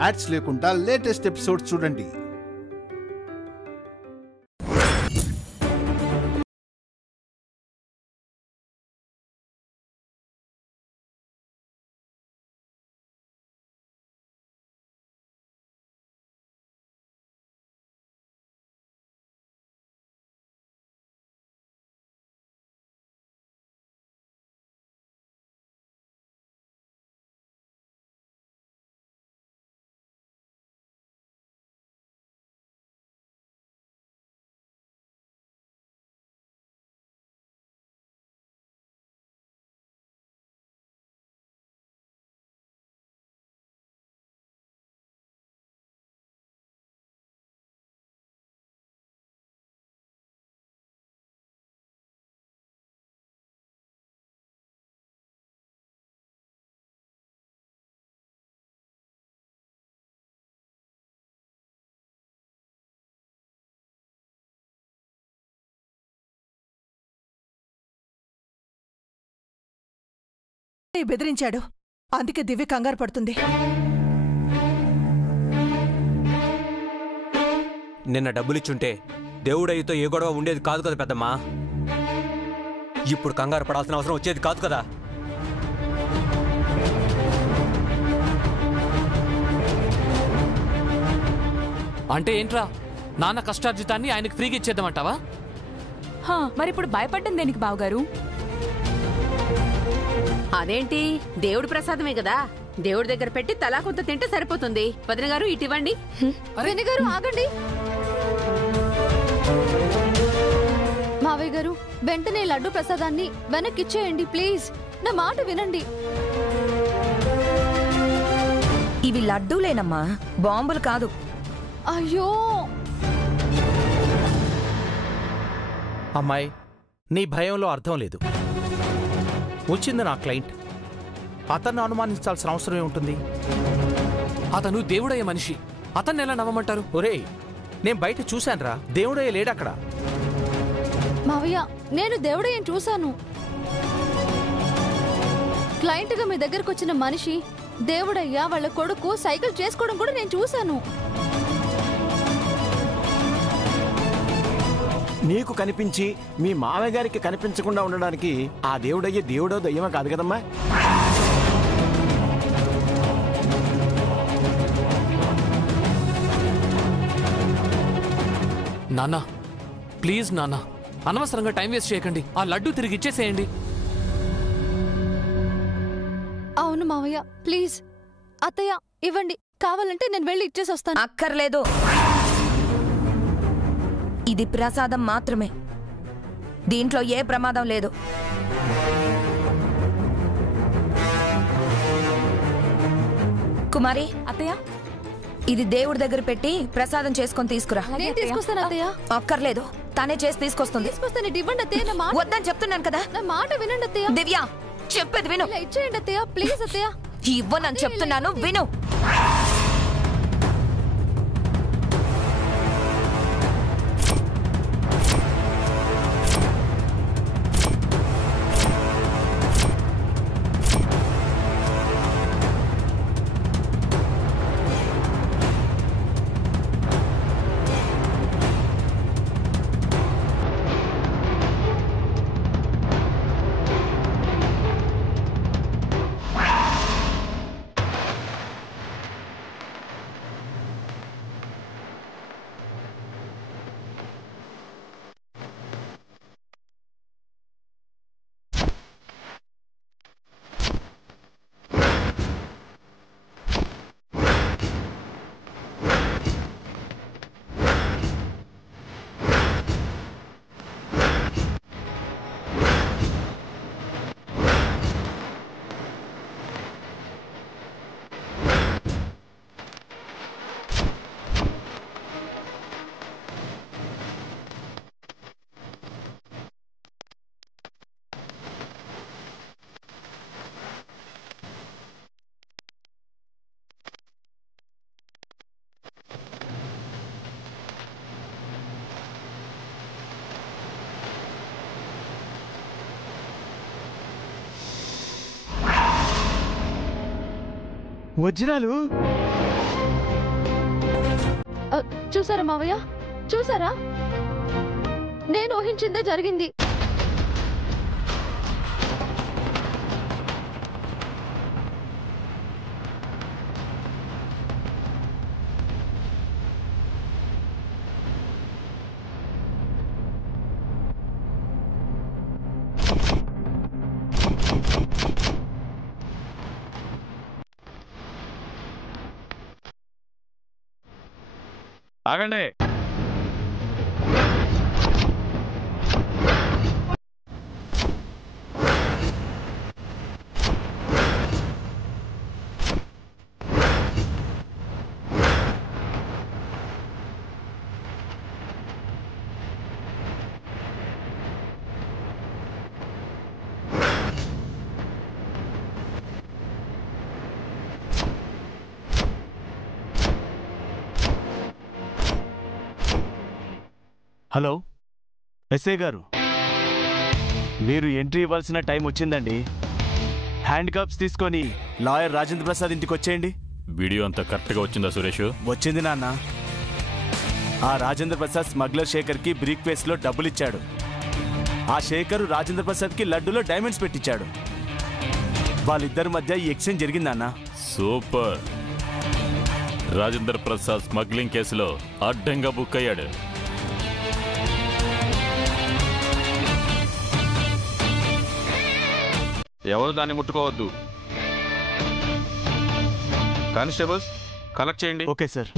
Ads లేకుండా latest episode చూడండి. బెదిరించాడు, అందుకే దివ్య కంగారు పడుతుంది. నిన్న డబ్బులిచ్చుంటే దేవుడయ్యతో ఏ గొడవ ఉండేది కాదు కదా పెద్దమ్మా. ఇప్పుడు కంగారు పడాల్సిన అవసరం వచ్చేది కాదు కదా. అంటే ఏంట్రా, నాన్న కష్టార్జితాన్ని ఆయనకు ఫ్రీగా ఇచ్చేద్దామంటావా? మరిప్పుడు భయపడ్డం దేనికి బావగారు? అదేంటి, దేవుడి ప్రసాదమే కదా, దేవుడి దగ్గర పెట్టి తలా కొంత తింటే సరిపోతుంది. వదిన గారు ఇటివ్వండి. వదిన గారు ఆగండి. మావయ్య గారు వెంటనే లడ్డు ప్రసాదాన్ని వెనక్కిచ్చేయండి ప్లీజ్. నా మాట వినండి. ఇవి లడ్డూలేనమ్మా, బాంబులు కాదు. అయ్యో అమ్మాయి, నీ భయంలో అర్థం లేదు. వచ్చింది నా క్లయింట్, అతన్ని అనుమానించాల్సిన అవసరం ఏముంటుంది? అతను దేవుడయ్య మనిషి, అతన్ని ఎలా నమ్మమంటారు? ఒరేయ్, నేను బయట చూశానురా, దేవుడయ్య లేడక్కడ. మావయ్య, నేను దేవుడయ్యని చూశాను. క్లయింట్గా మీ దగ్గరకు వచ్చిన మనిషి దేవుడయ్య వాళ్ళ కొడుకు సైకిల్ చేసుకోవడం కూడా నేను చూశాను. నీకు కనిపించి మీ మామయ్య గారికి కనిపించకుండా ఉండడానికి ఆ దేవుడయ్యే దేవుడో దయ్యమో కాదు కదమ్మా. నాన్న ప్లీజ్ నాన్న, అనవసరంగా టైం వేస్ట్ చేయకండి. ఆ లడ్డు తిరిగి ఇచ్చేసేయండి. అవును మావయ్య, ప్లీజ్. అత్తయ్య ఇవ్వండి, కావాలంటే నేను వెళ్ళి ఇచ్చేసి వస్తాను. అక్కర్లేదు, ఇది ప్రసాదం మాత్రమే, దీంట్లో ఏ ప్రమాదం లేదు. కుమారి, అత్తయ్య ఇది దేవుడి దగ్గర పెట్టి ప్రసాదం చేసుకొని తీసుకురా. నేను తీసుకొస్తాను అత్తయ్య. అక్కర్లేదు, తానే చేసి తీసుకొస్తుంది. తీసుకొస్తాను, ఇవ్వండి అత్తయ్య. నా మాట వద్దని చెప్తున్నాను కదా. నా మాట వినండి అత్తయ్య. దివ్య, చెప్పేది విను. ఇలా ఇచ్చేయండి అత్తయ్య, ప్లీజ్ అత్తయ్య. ఇవ్వనని చెప్తున్నాను, విను. వజ్రాలు చూసారా మావయ్య, చూసారా? నేను ఊహించిందే జరిగింది. ఆగండి. హలో, ఎస్ఐ గారు, మీరు ఎంట్రీ ఇవ్వాల్సిన టైం వచ్చిందండి. హ్యాండ్ కప్స్ తీసుకొని లాయర్ రాజేంద్ర ప్రసాద్ ఇంటికి వచ్చేయండి. వీడియో అంతా కరెక్ట్గా వచ్చిందా సురేష్? వచ్చింది నాన్న. ఆ రాజేంద్ర ప్రసాద్ స్మగ్లర్ శేఖర్కి బ్రీక్ కేసులో డబ్బులు ఇచ్చాడు. ఆ శేఖర్ రాజేంద్ర ప్రసాద్కి లడ్డూలో డైమండ్స్ పెట్టించాడు. వాళ్ళిద్దరి మధ్య ఈ ఎక్స్చేంజ్ జరిగిందన్న. సూపర్. రాజేంద్ర ప్రసాద్ స్మగ్లింగ్ కేసులో అడ్డంగా బుక్ అయ్యాడు. ఎవరు దాన్ని ముట్టుకోవద్దు. కానిస్టేబుల్స్ కలెక్ట్ చేయండి. Okay sir.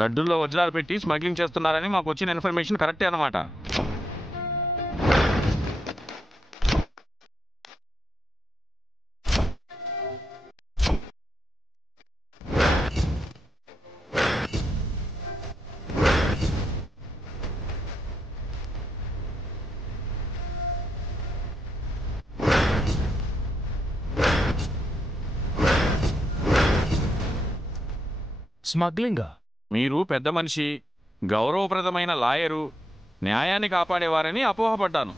లడ్డూల్లో వజ్రాలు పెట్టి స్మగ్లింగ్ చేస్తున్నారని మాకు వచ్చిన ఇన్ఫర్మేషన్ కరెక్టే అన్నమాట. స్మగ్లింగా? మీరు పెద్ద మనిషి, గౌరవప్రదమైన లాయరు, న్యాయాన్ని కాపాడేవారని అపోహపడ్డాను.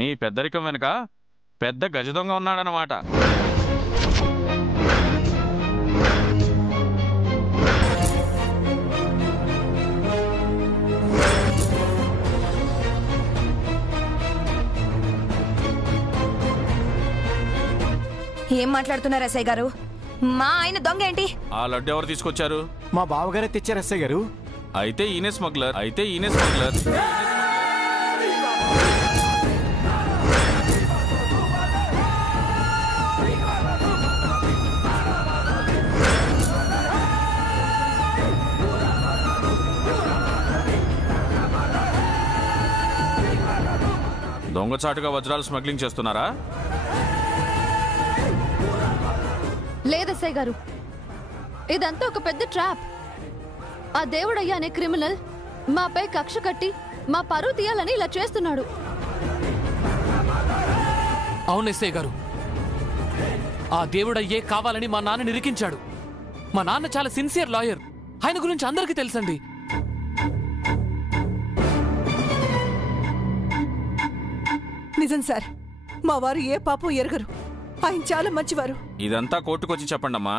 మీ పెద్దరికం వెనుక పెద్ద గజ దొంగ ఉన్నాడనమాట. ఏం మాట్లాడుతున్నారు ఎస్ఐ గారు? మా ఆయన దొంగ ఏంటి? ఆ లడ్డు ఎవరు తీసుకొచ్చారు? మా బావగారే తెచ్చారు ఎస్ఐ గారు. అయితే ఈయనే స్మగ్లర్. దొంగచాటుగా వజ్రాలు స్మగ్లింగ్ చేస్తున్నారా? లేదెస్ఐ గారు, ఇదంతా ఒక పెద్ద ట్రాప్. ఆ దేవుడయ్య అనే క్రిమినల్ మాపై కక్ష కట్టి మా పరువు తీయాలని ఇలా చేస్తున్నాడు. అవును ఎస్ఐ గారు, ఆ దేవుడయ్యే కావాలని మా నాన్న నిరికించాడు. మా నాన్న చాలా సిన్సియర్ లాయర్. ఆయన గురించి అందరికీ తెలుసండి. నిజం సార్, మా వారు ఏ పాపం ఎరగరు. ఆయన చాలా మంచివారు. ఇదంతా కోర్టుకొచ్చి చెప్పండమ్మా.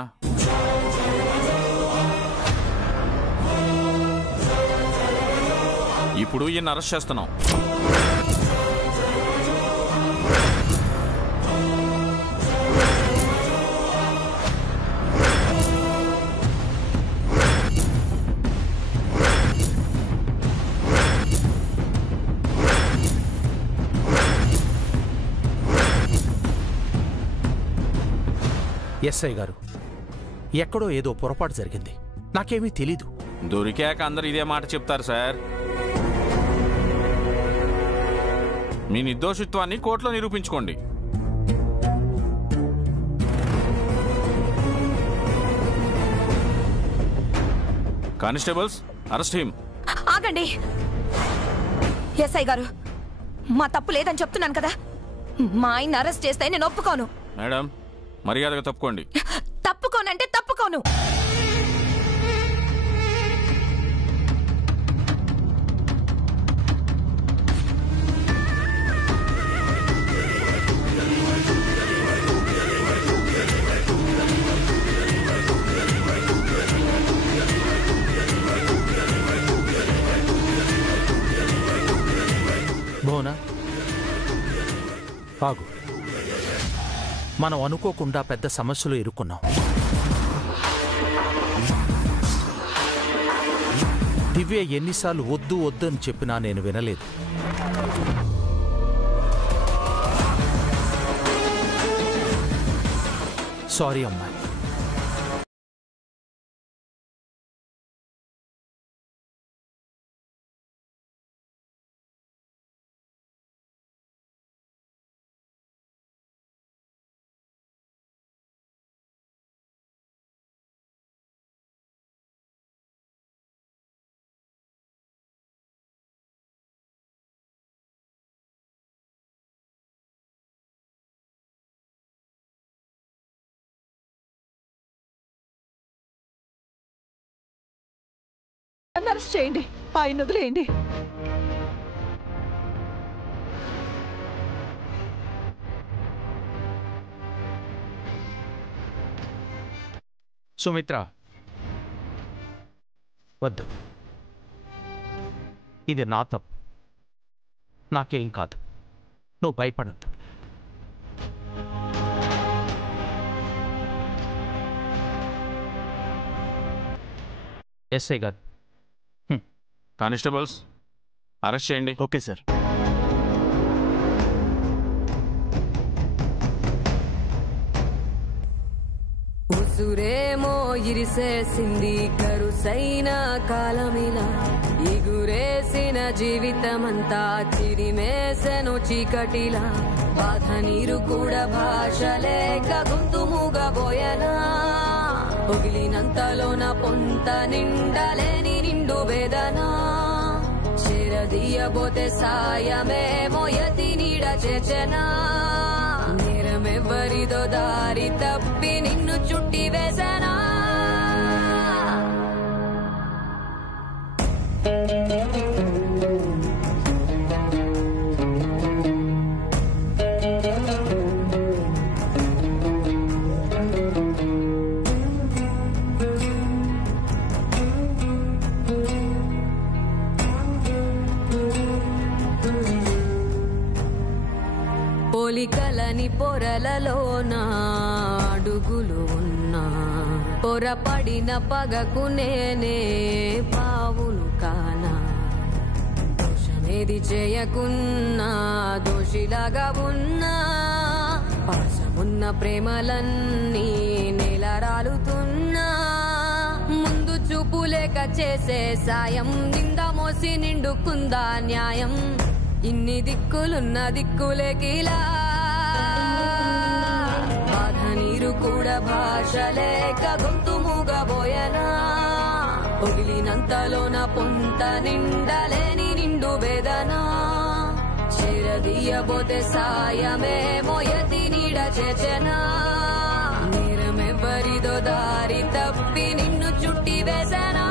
ఇప్పుడు ఈయన అరెస్ట్ చేస్తున్నాం. ఎస్ఐ గారు, ఎక్కడో ఏదో పొరపాటు జరిగింది. నాకేమీ తెలీదు. దొరికాక అందరు ఇదే మాట చెప్తారు సార్. మీ నిర్దోషిత్వాన్ని కోర్టులో నిరూపించుకోండి. Constables, arrest him. ఆగండి ఎస్ఐ గారు, మా తప్పు లేదని చెప్తున్నాను కదా. మా ఆయన అరెస్ట్ చేస్తే నేను ఒప్పుకోను. మేడం, మర్యాదగా తప్పుకోండి. తప్పుకోనంటే తప్పుకోను. భువనా, ఆగు. మనం అనుకోకుండా పెద్ద సమస్యలు ఇరుక్కున్నాం. దివ్య ఎన్నిసార్లు వద్దు వద్దు అని చెప్పినా నేను వినలేదు. సారీ అమ్మాయి. అరెస్ట్ చేయండి, ఆయన వదిలేయండి. సుమిత్ర, వద్దు. ఇది నా తప్పు. నాకేం కాదు. నువ్వు భయపడద్దు. ఎస్ఐ గారు. కానిస్టేబుల్స్, అరెస్ట్ చేయండి. Okay sir. ఉసురేమో ఇరిసేసింది కరుసైన కాలమిలా, ఇగురేసిన జీవితమంతా చిరిమేసెను చీకటిలా, బాధ నీరు కూడా భాష లేక గొంతు మూగబోయనా, పొగిలినంతలోన పొంత నిండలేని నిండు వేదనా, చేరదీయబోతే సాయమేమో యతి నీడ చేచెనా, నేరమెవ్వరిదో దారి తప్పి నిన్ను చుట్టి వేసనా. పోలికలని పొరలలోన అడుగులు ఉన్నా, పొరపడిన పగకు నేనే పావును కానా, దోషమేది చేయకున్నా దోషిలాగా ఉన్నా, పాసమున్న ప్రేమలన్నీ నెలరాలుతున్నా, ముందు చూపు లేక చేసే సాయం నింద మోసి నిండుకుందా న్యాయం, ఇన్ని దిక్కులున్న దిక్కులేకిలా, బాధ నీరు కూడా భాష లేక గొంతు మూగబోయనా, పొగిలినంతలోన పొంత నిండలేని నిండు వేదనా, చేరదీయబోతే సాయమేమో యతి నీడ చేచెనా, నేరమెవ్వరిదో దారి తప్పి నిన్ను చుట్టి వేసనా.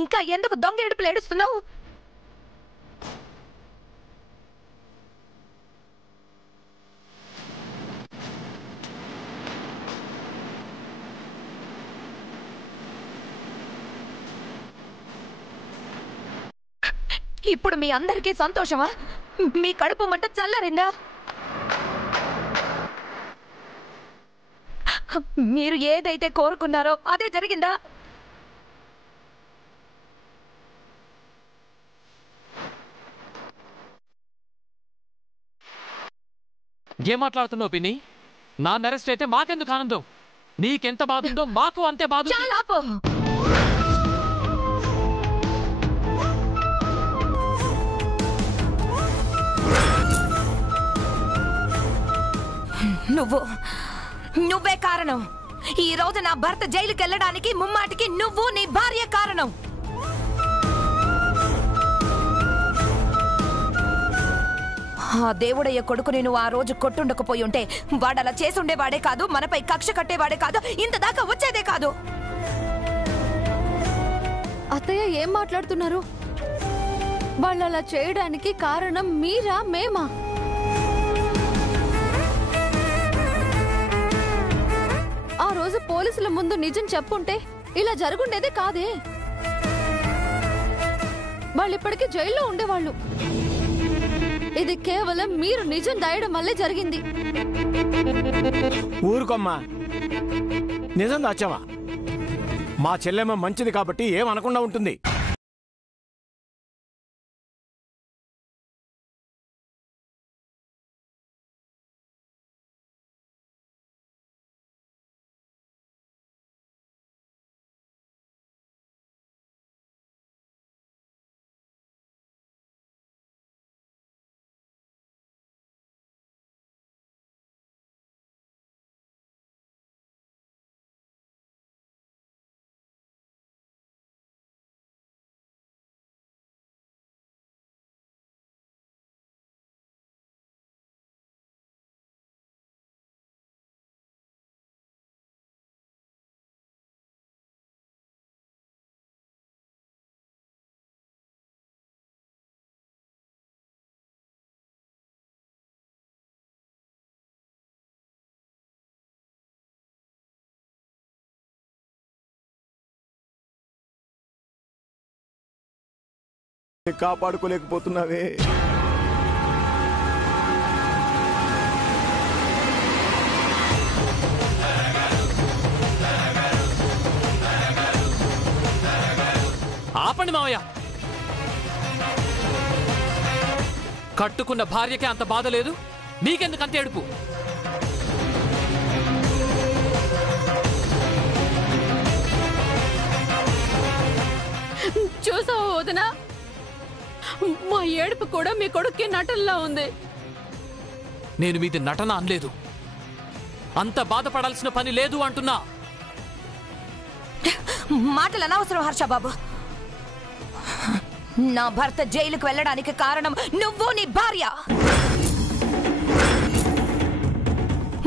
ఇంకా ఎందుకు దొంగ ఏడుపులు ఏడుస్తున్నావు? ఇప్పుడు మీ అందరికీ సంతోషమా? మీ కడుపు మంట చల్లారిందా? మీరు ఏదైతే కోరుకున్నారో అదే జరిగిందా? ఏం మాట్లాడుతున్నావు పిన్ని? నా అరెస్ట్ అయితే మాకెందుకు ఆనందం? నీకెంత బాధ ఉందో మాకు అంతే బాధ. నువ్వే కారణం. ఈ రోజు నా భర్త జైలుకి వెళ్ళడానికి ముమ్మాటికి నువ్వు నీ భార్య కారణం. ఆ దేవుడయ్య కొడుకుని నువ్వు ఆ రోజు కొట్టుండకపోయి ఉంటే వాడలా చేసుండేవాడే కాదు, మనపై కక్ష కట్టేవాడే కాదు, ఇంత దాకా వచ్చేదే కాదు. అత్తయ్య ఏం మాట్లాడుతున్నారు? వాళ్ళు అలా చేయడానికి కారణం మీరా మేమా? ఆ రోజు పోలీసుల ముందు నిజం చెప్పుంటే ఇలా జరుగుండేదే కాదే. వాళ్ళు ఇప్పటికీ జైల్లో ఉండేవాళ్ళు. ఇది కేవలం మీరు నిజం దాయడం వల్లే జరిగింది. ఊరుకోమ్మా, నిజం దాచావా? మా చెల్లెమ్మ మంచిది కాబట్టి ఏమనకుండా ఉంటుంది. కాపాడుకోలేకపోతున్నావే. ఆపండి మావయ్య. కట్టుకున్న భార్యకే అంత బాధ లేదు, నీకెందుకు అంత ఏడుపు? చూసావా వదినా, మా ఏడుపు కూడా మీ కొడుక్కి నటనలా ఉంది. నేను మీది నటన అనలేదు, అంత బాధపడాల్సిన పని లేదు అంటున్నా. మాటలు అనవసరం హర్షబాబు. నా భర్త జైలుకు వెళ్ళడానికి కారణం నువ్వు నీ భార్య.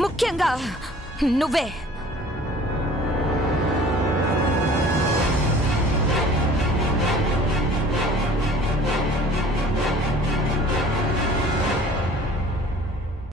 ముఖ్యంగా నువ్వే.